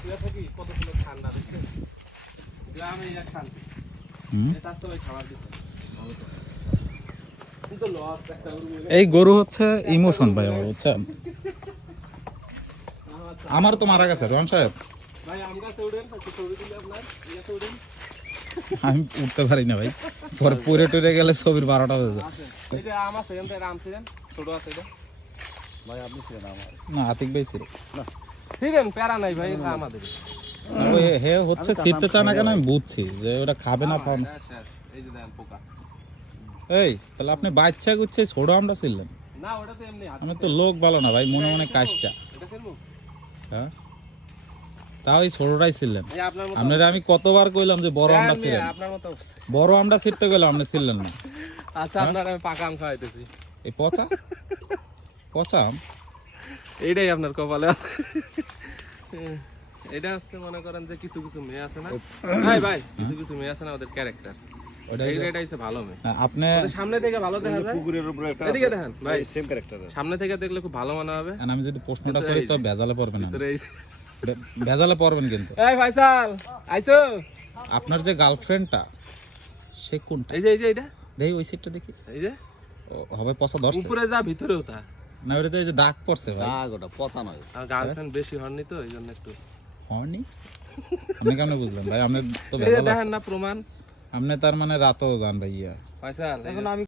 শুয়ে থাকি কত সুন্দর ঠান্ডা দেখছেন গ্রামে এক শান্তি এটা তো ভাই খাবার দিতে ভালো তো কিন্তু লস একটা এই গরু হচ্ছে ইমোশন ভাই আমার, বুঝছেন? আমার তো মারা গেছে রোহন সাহেব, ভাই আম গাছে উঠেন একটু ছবি তুলে আপনার ইয়াতে উঠেন আমি উঠতে পারি না ভাই, পরে পুরে টুরে গেলে ছবির 12টা হয়ে যায়। এই যে আম আছে এমটা আম ছিলেন ছোট আছে এটা ভাই আপনি ছিলেন আমার না আতিক ভাই ছিল না ছিলেন প্যারা নাই ভাই এটা আমাদের ওই হে হচ্ছে ছিটতে চায় না কেন আমি বুঝছি যে ওটা খাবে না খাবে না। এই যে দেন পোকা এই তাহলে আপনি বাচ্চা গুচ্ছে ছোট আমরা ছিলেন, না ওটা তো এমনি আমি তো লোক ভালো না ভাই, মনে মনে কাজটা। এটা ছিলমু হ্যাঁ তাও এই ছোটটাই ছিলেন। এই আপনার মতো আপনারা আমি কতবার কইলাম যে বড় আমরা ছিলেন, আপনার মতো অবস্থা বড় আমরা ছিটতে গেলাম আপনি ছিলেন না। আচ্ছা আপনার আমি পাকা আম খাওয়াইতেছি এই পচা পচা আম এইটাই আপনার কপালে আছে এটা হচ্ছে মনে করেন যে কিছু কিছু মেয়ে আছে না ভাই ভাই কিছু কিছু মেয়ে আছে না ওদের ক্যারেক্টার এইটাই হচ্ছে ভালো মেয়ে আপনি ওদের সামনে থেকে ভালো দেখা যায় পুকুরের উপরে একটা এদিকে দেখেন ভাই সেম ক্যারেক্টার সামনে থেকে দেখলে খুব ভালো মনে হবে আমি যদি প্রশ্নটা করি তো ভেজালে পড়বেন না, ভিতরে ভেজালে পড়বেন কিন্তু। এই ফাইসাল আইছো আপনার যে গার্লফ্রেন্ডটা সে কোনটা? এই যে এটা দেখি ওই সিটটা দেখি। এই যে ও, হবে পচা ধরছে উপরে যা ভিতরেও তা না, ওটা তো এই যে দাগ পড়ছে ভাই। দাগ ওটা পচা নয়। আর গার্লফ্রেন্ড বেশি হননি তো এই জন্য একটু হয়নি? আপনি কেমনে বুঝলেন ভাই? আপনি তো এই যে ভেজাল আছে। দেখেন না প্রমাণ আপনি তার মানে রাতও যান ভাইয়া। ফাইসাল এখন আমি